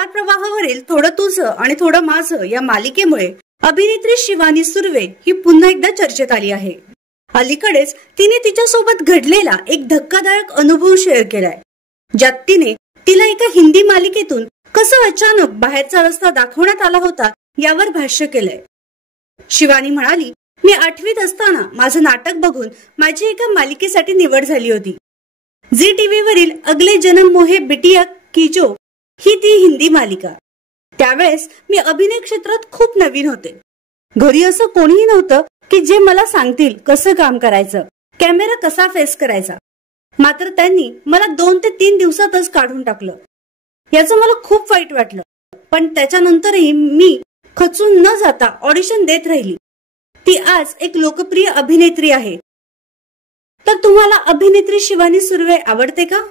Star प्रवाहावरील थोडं तुझं आणि थोडं माझं या मालिकेमुळे अभिनेत्री शिवानी सुर्वे ही पुन्हा एकदा चर्चेत आली आहे। अलीकडेच तिने तिच्यासोबत घडलेला एक धक्कादायक अनुभव शेअर केलाय, ज्यात तिला एका हिंदी मालिकेतून कसं अचानक बाहेरचा रस्ता दाखवण्यात आला होता यावर भाष्य केलंय। शिवानी म्हणाली, मी 8वीत असताना माझं नाटक बघून माझी एका मालिकेसाठी निवड झाली होती। झी टीव्ही वरील अगले जन्म मोहे बिटिया कीजो ही ती हिंदी मालिका। त्यावेळेस मी अभिनय क्षेत्रात खूप नवीन होते। घरी असं कोणीही नव्हतं की जे मला सांगतील कसं काम करायचं, कॅमेरा कसा फेस करायचा। मात्र त्यांनी मला 2 ते 3 दिवसातच काढून टाकलं। याचं मला खूप वाईट वाटलं, पण त्याच्यानंतरही मी खचून न जाता ऑडिशन देत राहिली। ती आज एक लोकप्रिय अभिनेत्री आहे। तर तुम्हाला अभिनेत्री शिवानी सुर्वे आवडते का?